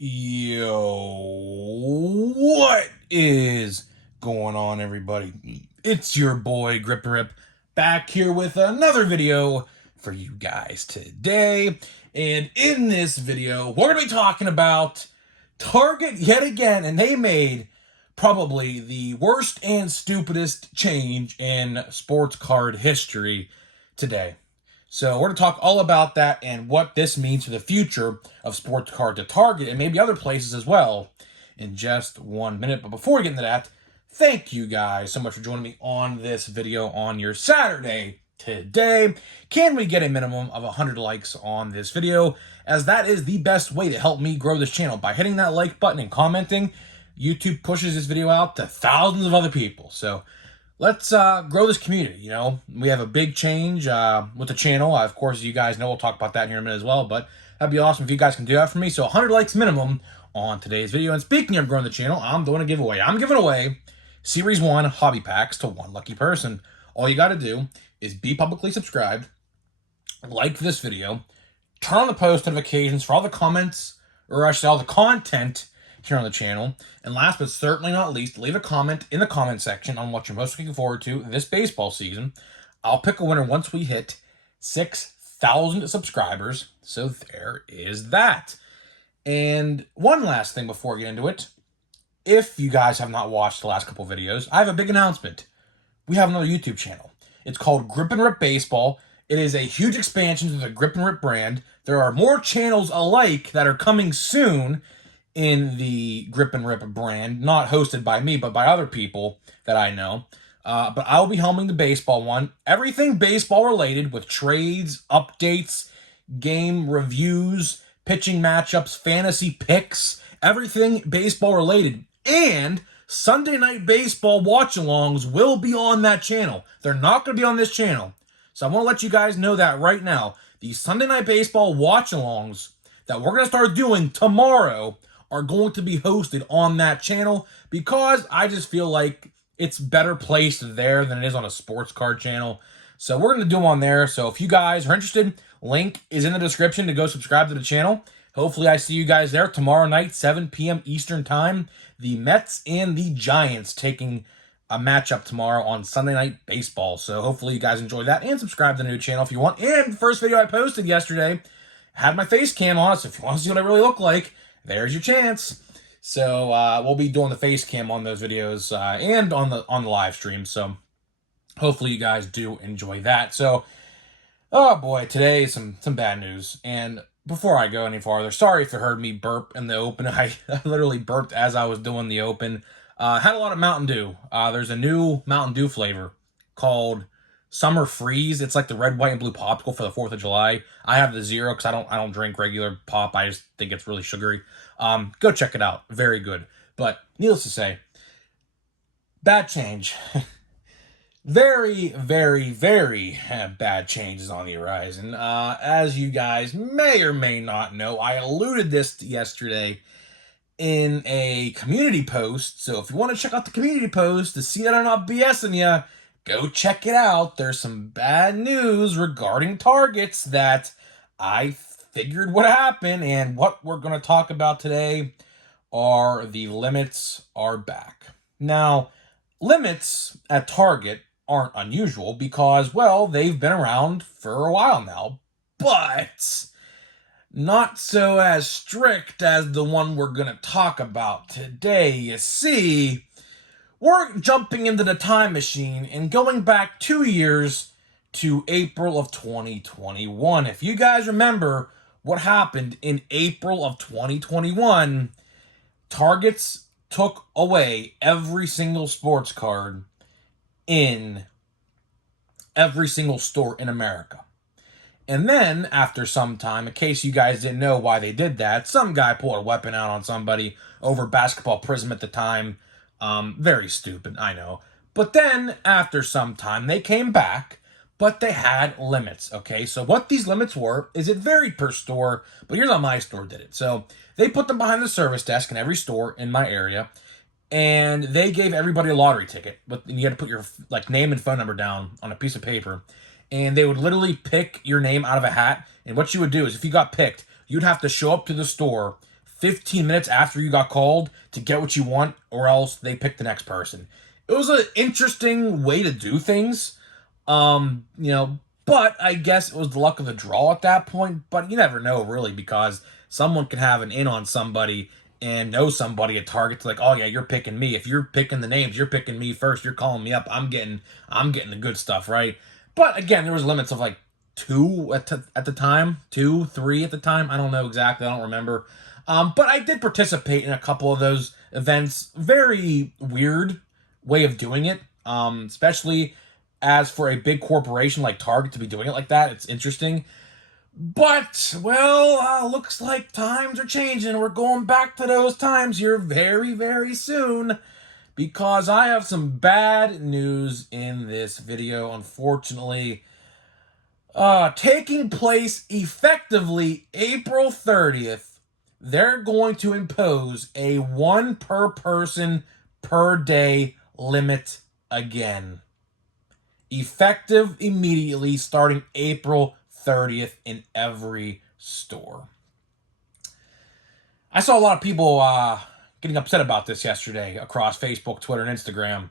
Yo, what is going on, everybody? It's your boy Grip and Rip back here with another video for you guys today. And in this video, we're going to be talking about Target yet again, and they made probably the worst and stupidest change in sports card history today. So we're going to talk all about that and what this means for the future of sports cards at Target and maybe other places as well in just 1 minute. But before we get into that, thank you guys so much for joining me on this video on your Saturday today. Can we get a minimum of 100 likes on this video, as that is the best way to help me grow this channel. By hitting that like button and commenting, YouTube pushes this video out to thousands of other people. So let's grow this community. You know, we have a big change with the channel. Of course, you guys know we'll talk about that in here in a minute as well, but that'd be awesome if you guys can do that for me. So 100 likes minimum on today's video. And speaking of growing the channel, I'm doing a giveaway. I'm giving away Series 1 hobby packs to one lucky person. All you got to do is be publicly subscribed, like this video, turn on the post notifications for all the comments, or I should say all the content here on the channel. And last but certainly not least, leave a comment in the comment section on what you're most looking forward to this baseball season. I'll pick a winner once we hit 6,000 subscribers. So there is that. And one last thing before we get into it. If you guys have not watched the last couple videos, I have a big announcement. We have another YouTube channel. It's called Grip and Rip Baseball. It is a huge expansion to the Grip and Rip brand. There are more channels alike that are coming soon in the Grip and Rip brand, not hosted by me, but by other people that I know. But I will be helming the baseball one. Everything baseball related, with trades, updates, game reviews, pitching matchups, fantasy picks, everything baseball related. And Sunday Night Baseball watch-alongs will be on that channel. They're not going to be on this channel. So I want to let you guys know that right now. The Sunday Night Baseball watch-alongs that we're going to start doing tomorrow are going to be hosted on that channel, because I just feel like it's better placed there than it is on a sports card channel. So we're going to do them on there. So if you guys are interested, link is in the description to go subscribe to the channel. Hopefully I see you guys there tomorrow night, 7 p.m. Eastern time. The Mets and the Giants taking a matchup tomorrow on Sunday Night Baseball. So hopefully you guys enjoy that, and subscribe to the new channel if you want. And the first video I posted yesterday had my face cam on, so if you want to see what I really look like, there's your chance. So we'll be doing the face cam on those videos and on the live stream. So hopefully you guys do enjoy that. So, oh boy, today is some bad news. And before I go any farther, sorry if you heard me burp in the open. I literally burped as I was doing the open. Had a lot of Mountain Dew. There's a new Mountain Dew flavor called Summer Freeze. It's like the red, white, and blue popsicle for the 4th of July. I have the zero because I don't drink regular pop. I just think it's really sugary. Go check it out. Very good. But needless to say, bad change. Very, very, very bad changes on the horizon. As you guys may or may not know, I alluded this yesterday in a community post. So if you want to check out the community post to see that I'm not BSing you, go check it out. There's some bad news regarding targets that I figured would happen, and what we're going to talk about today are the limits are back. Now, limits at Target aren't unusual because, well, they've been around for a while now, but not so as strict as the one we're going to talk about today. You see, we're jumping into the time machine and going back 2 years to April of 2021. If you guys remember what happened in April of 2021, Targets took away every single sports card in every single store in America. And then, after some time, in case you guys didn't know why they did that, some guy pulled a weapon out on somebody over basketball Prizm at the time. Very stupid, I know. But then, after some time, they came back, but they had limits, okay? So what these limits were is it varied per store, but here's how my store did it. So they put them behind the service desk in every store in my area, and they gave everybody a lottery ticket. But you had to put your name and phone number down on a piece of paper, and they would literally pick your name out of a hat. And what you would do is, if you got picked, you'd have to show up to the store 15 minutes after you got called to get what you want, or else they pick the next person. It was an interesting way to do things. But I guess it was the luck of the draw at that point. But you never know, really, because someone could have an in on somebody and know somebody at Target. Like, oh yeah, you're picking me. If you're picking the names, you're picking me first. You're calling me up. I'm getting the good stuff, right? But again, there was limits of like two at the time, 2, 3 at the time. I don't know exactly. I don't remember. But I did participate in a couple of those events. Very weird way of doing it, especially as for a big corporation like Target to be doing it like that. It's interesting. But, well, looks like times are changing. We're going back to those times here very, very soon, because I have some bad news in this video, unfortunately. Taking place effectively April 30th, they're going to impose a 1 per person per day limit again. Effective immediately starting April 30th in every store. I saw a lot of people getting upset about this yesterday across Facebook, Twitter, and Instagram.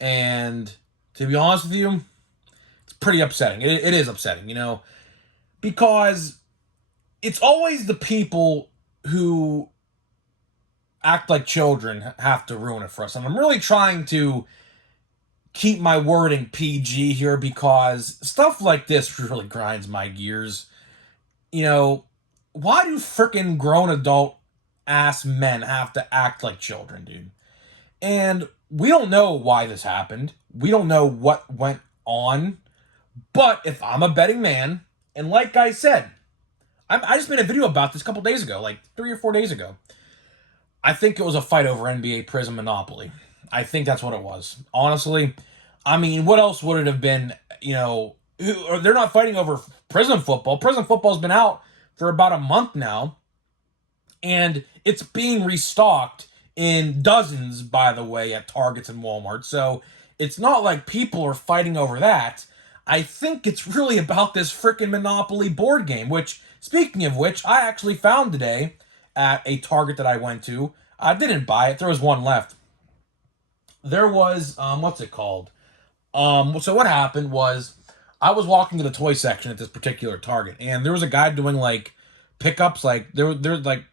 And to be honest with you, it's pretty upsetting. It is upsetting, because it's always the people who act like children have to ruin it for us. And I'm really trying to keep my wording PG here, because stuff like this really grinds my gears. Why do freaking grown adult ass men have to act like children, dude? And we don't know why this happened. We don't know what went on. But if I'm a betting man, and like I said, I just made a video about this a couple days ago, like 3 or 4 days ago. I think it was a fight over NBA Prizm Monopoly. I think that's what it was. Honestly, I mean, what else would it have been? They're not fighting over Prizm football. Prizm football's been out for about a month now, and it's being restocked in dozens, by the way, at Targets and Walmart. So it's not like people are fighting over that. I think it's really about this freaking Monopoly board game, which, speaking of which, I actually found today at a Target that I went to. I didn't buy it. There was one left. There was, what's it called? So what happened was, I was walking to the toy section at this particular Target, and there was a guy doing, like, pickups. Like, there's like,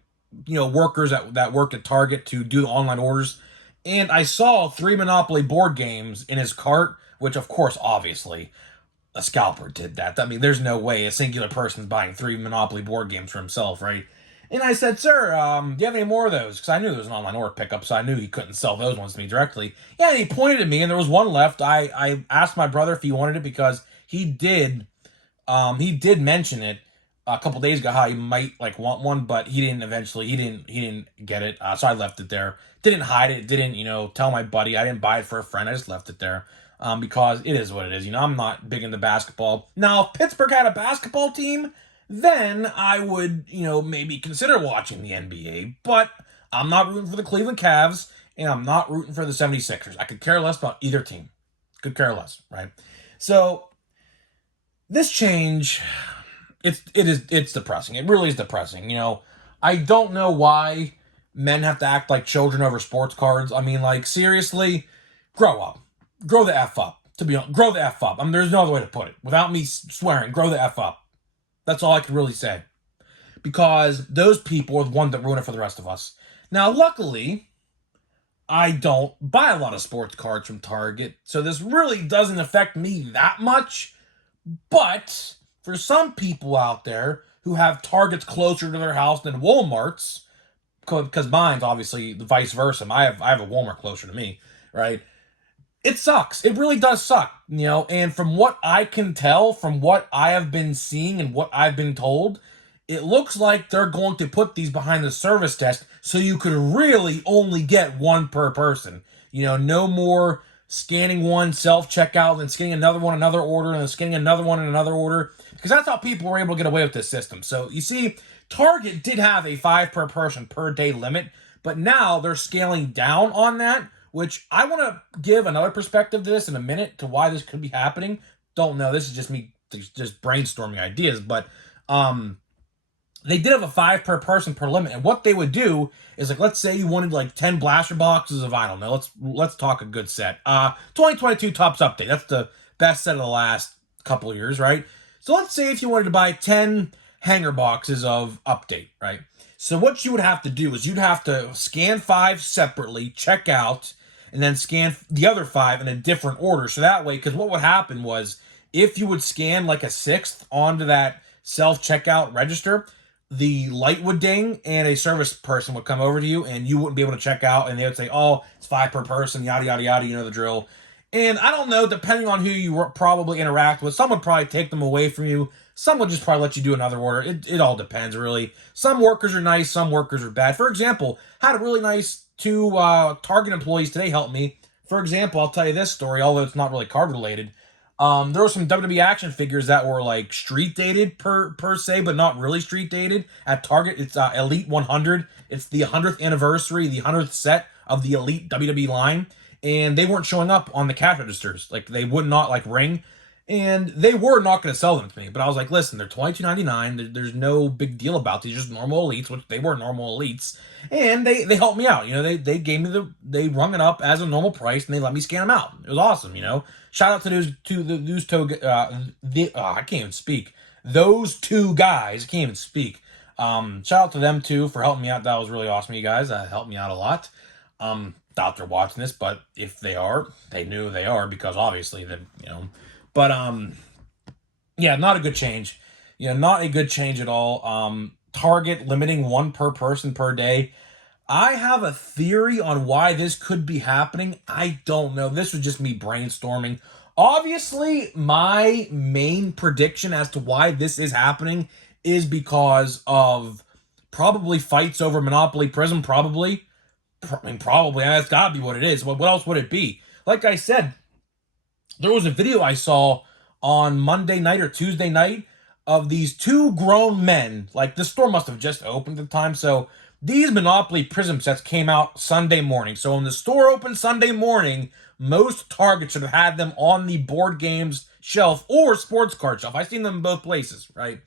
workers that worked at Target to do the online orders. And I saw 3 Monopoly board games in his cart, which, of course, obviously, a scalper did that. I mean, there's no way a singular person's buying 3 Monopoly board games for himself, right? And I said, sir, do you have any more of those? Because I knew there was an online order pickup, so I knew he couldn't sell those ones to me directly. Yeah, and he pointed at me, and there was one left. I asked my brother if he wanted it, because he did mention it a couple days ago, how he might want one, but he didn't get it. So I left it there. Didn't hide it. Didn't tell my buddy. I didn't buy it for a friend. I just left it there. Because it is what it is. I'm not big into basketball. Now, if Pittsburgh had a basketball team, then I would, maybe consider watching the NBA. But I'm not rooting for the Cleveland Cavs, and I'm not rooting for the 76ers. I could care less about either team. Could care less, right? So, this change, it's depressing. It really is depressing. I don't know why men have to act like children over sports cards. I mean, seriously, grow up. Grow the F up. To be honest, grow the F up. I mean, there's no other way to put it. Without me swearing, grow the F up. That's all I can really say. Because those people are the ones that ruin it for the rest of us. Now, luckily, I don't buy a lot of sports cards from Target, so this really doesn't affect me that much. But for some people out there who have Targets closer to their house than Walmart's, because mine's obviously the vice versa. I have a Walmart closer to me, right? It sucks. It really does suck, and from what I can tell, from what I have been seeing and what I've been told, it looks like they're going to put these behind the service desk so you could really only get 1 per person. No more scanning one self-checkout, then scanning another one, another order, and then scanning another one in another order, because that's how people were able to get away with this system. So, you see, Target did have a 5 per person per day limit, but now they're scaling down on that, which I want to give another perspective to this in a minute, to why this could be happening. Don't know. This is just me just brainstorming ideas. But they did have a 5 per person per limit, and what they would do is, like, let's say you wanted like 10 blaster boxes of, I don't know, let's talk a good set. 2022 Topps Update. That's the best set of the last couple of years, right? So let's say if you wanted to buy 10 hanger boxes of Update, right? So what you would have to do is you'd have to scan 5 separately, check out, and then scan the other 5 in a different order. So that way, because what would happen was if you would scan like a 6th onto that self-checkout register, the light would ding and a service person would come over to you and you wouldn't be able to check out, and they would say, oh, it's 5 per person, yada, yada, yada, you know the drill. And I don't know, depending on who you probably interact with, some would probably take them away from you. Some would just probably let you do another order. It all depends, really. Some workers are nice, some workers are bad. For example, had a really nice 2 Target employees today help me. For example, I'll tell you this story, although it's not really card related. There were some WWE action figures that were like street dated per se, but not really street dated at Target. It's Elite 100. It's the 100th anniversary, the 100th set of the Elite WWE line, and they weren't showing up on the cash registers. Like, they would not like ring, and they were not going to sell them to me. But I was like, listen, they're $22.99. There's no big deal about these, just normal Elites, which they were normal Elites, and they helped me out. You know, they gave me they rung it up as a normal price, and they let me scan them out. It was awesome. You know, shout out to those I can't even speak. Those 2 guys, I can't even speak. Shout out to them too for helping me out. That was really awesome, you guys. Helped me out a lot. Doubt they're watching this, but if they are, they knew they are, because obviously they, you know. But yeah, not a good change. You know, not a good change at all. Target limiting 1 per person per day. I have a theory on why this could be happening. I don't know. This was just me brainstorming. Obviously, my main prediction as to why this is happening is because of probably fights over Monopoly Prizm. Probably. I mean, probably. That's got to be what it is. What else would it be? Like I said, there was a video I saw on Monday night or Tuesday night of these 2 grown men. Like, the store must have just opened at the time, so these Monopoly Prizm sets came out Sunday morning. So when the store opened Sunday morning, most Targets should have had them on the board games shelf or sports card shelf. I've seen them in both places, right?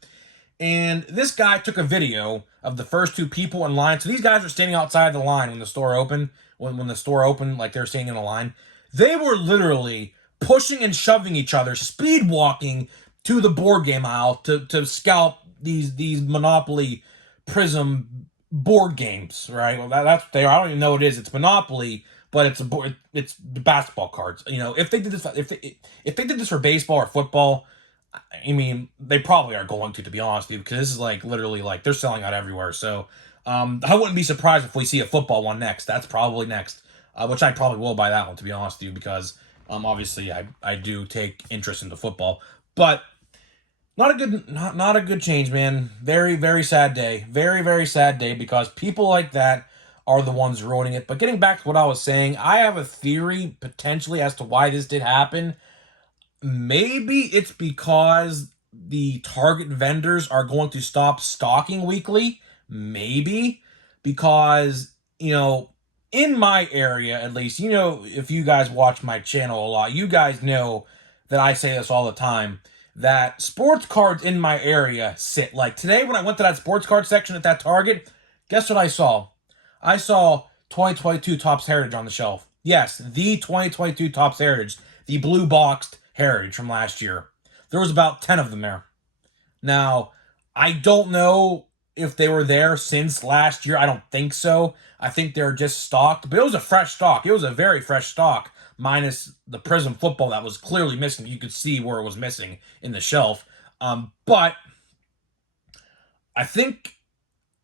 And this guy took a video of the first 2 people in line. So these guys are standing outside the line when the store opened. When the store opened, like, they're standing in a line. They were literally pushing and shoving each other, speed walking to the board game aisle to scalp these Monopoly Prizm board games, right? Well, that's what they are. I don't even know what it is. It's Monopoly, but it's basketball cards. You know, if they did this, if they did this for baseball or football, I mean, they probably are going to be honest with you, because this is like literally like they're selling out everywhere. So I wouldn't be surprised if we see a football one next. That's probably next, which I probably will buy that one, to be honest with you, because obviously I do take interest into football. But not a good change, man. Very, very sad day. Very, very sad day, because people like that are the ones ruining it. But getting back to what I was saying, I have a theory potentially as to why this did happen. Maybe it's because the Target vendors are going to stop stocking weekly. Maybe because, you know, in my area, at least, you know, if you guys watch my channel a lot, you guys know that I say this all the time, that sports cards in my area sit. Like today when I went to that sports card section at that Target, guess what I saw? I saw 2022 Topps Heritage on the shelf. Yes, the 2022 Topps Heritage, the blue boxed Heritage from last year. There was about 10 of them there. Now, I don't know if they were there since last year. I don't think so. I think they're just stocked, but it was a fresh stock. It was a very fresh stock, minus the Prizm football that was clearly missing. You could see where it was missing in the shelf. But I think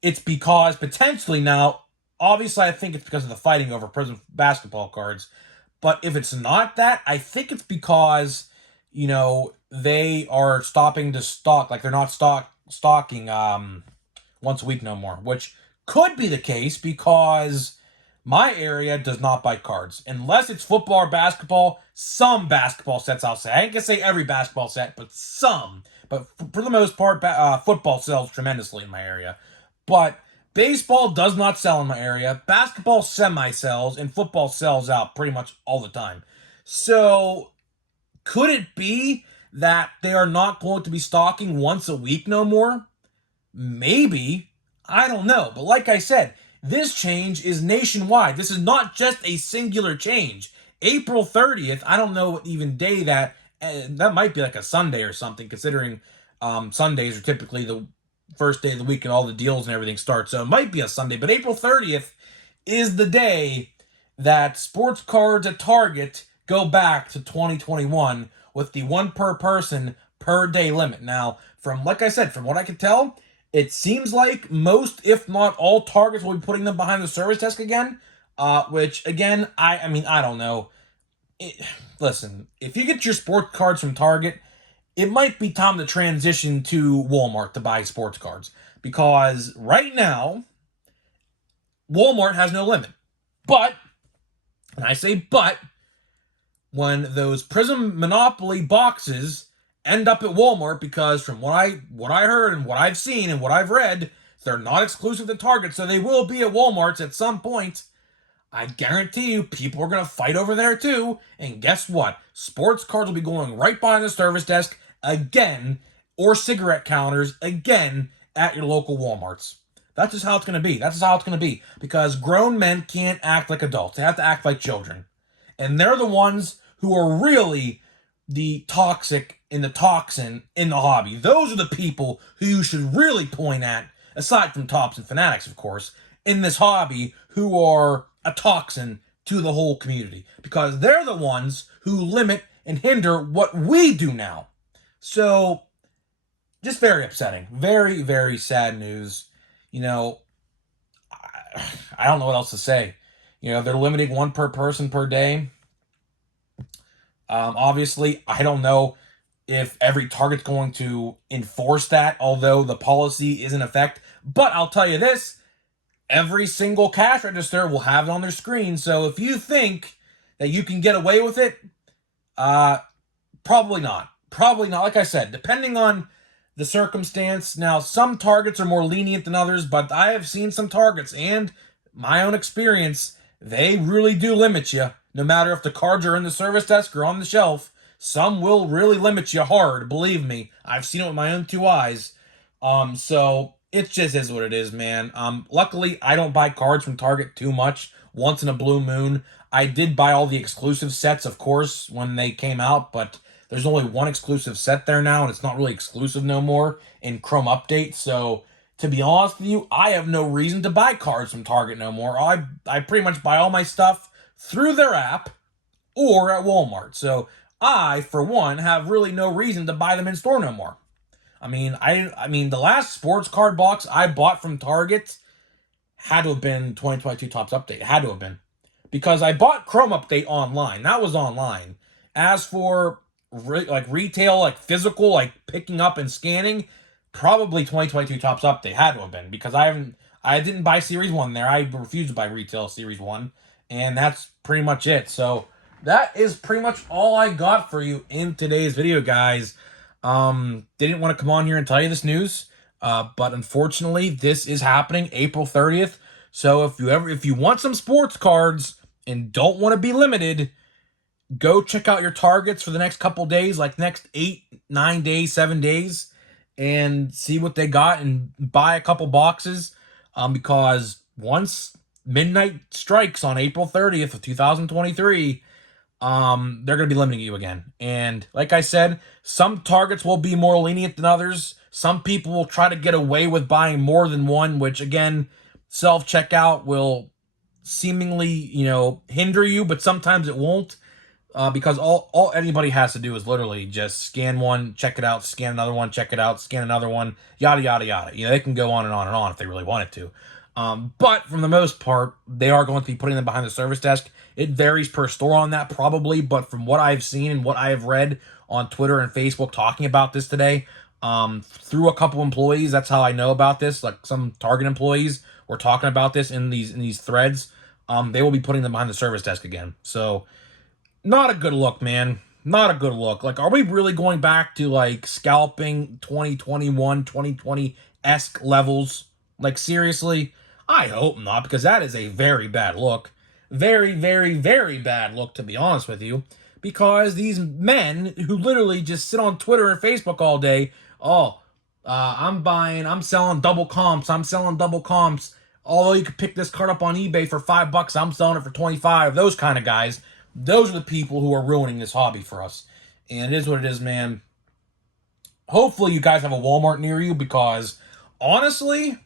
it's because potentially now, obviously I think it's because of the fighting over Prizm basketball cards. But if it's not that, I think it's because, you know, they are stopping to stock. Like, they're not stocking once a week no more, which could be the case because my area does not buy cards. Unless it's football or basketball, some basketball sets I'll say. I ain't going to say every basketball set, but some. But for the most part, football sells tremendously in my area. But baseball does not sell in my area. Basketball semi-sells, and football sells out pretty much all the time. So, could it be that they are not going to be stocking once a week no more? Maybe. I don't know. But like I said, this change is nationwide. This is not just a singular change. April 30th, I don't know what even day that might be like a Sunday or something, considering Sundays are typically the first day of the week and all the deals and everything start. So it might be a Sunday, but April 30th is the day that sports cards at Target go back to 2021 with the one per person per day limit. Now, from like I said, from what I can tell, it seems like most, if not all, Targets will be putting them behind the service desk again. Which again, I mean, I don't know. Listen, if you get your sports cards from Target, it might be time to transition to Walmart to buy sports cards, because right now Walmart has no limit. But, and I say but, when those Prizm Monopoly boxes end up at Walmart, because from what I heard and what I've seen and what I've read, they're not exclusive to Target, so they will be at Walmart's at some point. I guarantee you, people are going to fight over there too. And guess what? Sports cards will be going right behind the service desk again, or cigarette counters again at your local Walmarts. That's just how it's going to be. That's just how it's going to be. Because grown men can't act like adults. They have to act like children. And they're the ones who are really the toxic and the toxin in the hobby. Those are the people who you should really point at, aside from tops and fanatics, of course, in this hobby, who are a toxin to the whole community. Because they're the ones who limit and hinder what we do now. So, just very upsetting. Very, very sad news. You know, I don't know what else to say. You know, they're limiting one per person per day. Obviously, I don't know if every Target's going to enforce that, although the policy is in effect. But I'll tell you this, every single cash register will have it on their screen. So if you think that you can get away with it, probably not. Probably not. Like I said, depending on the circumstance. Now, some Targets are more lenient than others, but I have seen some Targets, and my own experience, they really do limit you. No matter if the cards are in the service desk or on the shelf, some will really limit you hard. Believe me, I've seen it with my own two eyes. So it just is what it is, man. Luckily, I don't buy cards from Target too much. Once in a blue moon, I did buy all the exclusive sets, of course, when they came out, but there's only one exclusive set there now, and it's not really exclusive no more in Chrome Update. So, to be honest with you, I have no reason to buy cards from Target no more. I pretty much buy all my stuff through their app or at Walmart. So, I, for one, have really no reason to buy them in store no more. I mean, the last sports card box I bought from Target had to have been 2022 Topps Update. It had to have been. Because I bought Chrome Update online. That was online. As for retail, like physical, like picking up and scanning, probably 2022 Topps Update had to have been, because I didn't buy Series 1 there. I refused to buy retail Series 1, and that's pretty much it. So that is pretty much all I got for you in today's video, guys. Didn't want to come on here and tell you this news, but unfortunately, this is happening April 30th. So if you want some sports cards and don't want to be limited, go check out your Targets for the next couple days, like next 8, 9 days, 7 days, and see what they got and buy a couple boxes. Because once midnight strikes on April 30th of 2023, they're going to be limiting you again. And like I said, some Targets will be more lenient than others. Some people will try to get away with buying more than one, which again, self-checkout will seemingly, hinder you, but sometimes it won't. Because all anybody has to do is literally just scan one, check it out, scan another one, check it out, scan another one, yada, yada, yada. They can go on and on and on if they really wanted to. But for the most part, they are going to be putting them behind the service desk. It varies per store on that probably, but from what I've seen and what I have read on Twitter and Facebook talking about this today, through a couple employees, that's how I know about this. Like some Target employees were talking about this in these threads. They will be putting them behind the service desk again. So, not a good look, man. Not a good look. Like, are we really going back to, like, scalping 2021, 2020-esque levels? Like, seriously? I hope not, because that is a very bad look. Very, very, very bad look, to be honest with you. Because these men who literally just sit on Twitter and Facebook all day, oh, I'm selling double comps. I'm selling double comps. Although you could pick this card up on eBay for $5, I'm selling it for 25. Those kind of guys. Those are the people who are ruining this hobby for us. And it is what it is, man. Hopefully you guys have a Walmart near you, because honestly,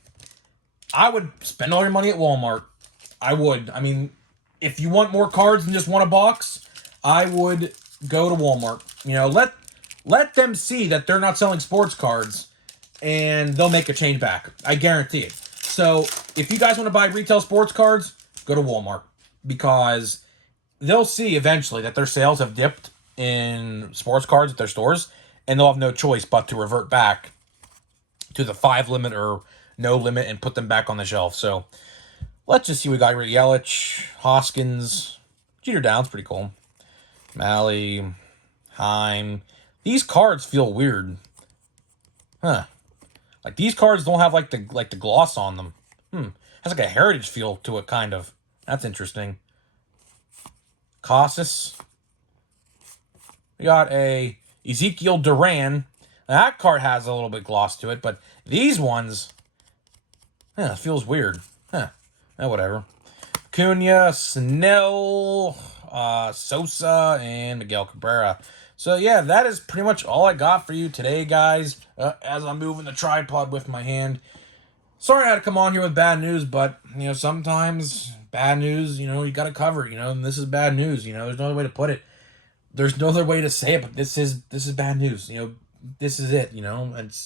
I would spend all your money at Walmart. I would. I mean, if you want more cards than just one a box, I would go to Walmart. You know, let them see that they're not selling sports cards, and they'll make a change back. I guarantee it. So if you guys want to buy retail sports cards, go to Walmart, because they'll see eventually that their sales have dipped in sports cards at their stores, and they'll have no choice but to revert back to the 5 limit or no limit and put them back on the shelf. So let's just see. We got Yelich, Hoskins, Jeter Downs, pretty cool. Malley, Heim. These cards feel weird. Huh. Like, these cards don't have like the gloss on them. Has like a heritage feel to it, kind of. That's interesting. Casas. We got a Ezekiel Duran. Now, that card has a little bit gloss to it, but these ones, it feels weird. Whatever. Cunha, Snell, Sosa, and Miguel Cabrera. So yeah, that is pretty much all I got for you today, guys. As I'm moving the tripod with my hand. Sorry I had to come on here with bad news, but, you know, sometimes bad news, you know, you got to cover it, you know, and this is bad news, you know, there's no other way to put it. There's no other way to say it, but this is bad news, you know, this is it, you know, and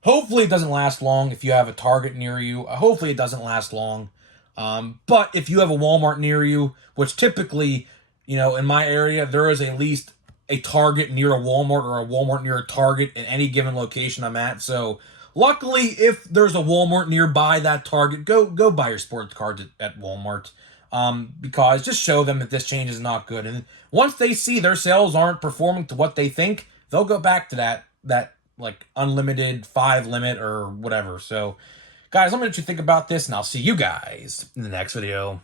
hopefully it doesn't last long if you have a Target near you. Hopefully it doesn't last long. But if you have a Walmart near you, which typically, you know, in my area, there is at least a Target near a Walmart or a Walmart near a Target in any given location I'm at. So luckily, if there's a Walmart nearby that Target, go buy your sports cards at Walmart. Because just show them that this change is not good. And once they see their sales aren't performing to what they think, they'll go back to that like unlimited 5 limit or whatever. So guys, let me know what you think about this, and I'll see you guys in the next video.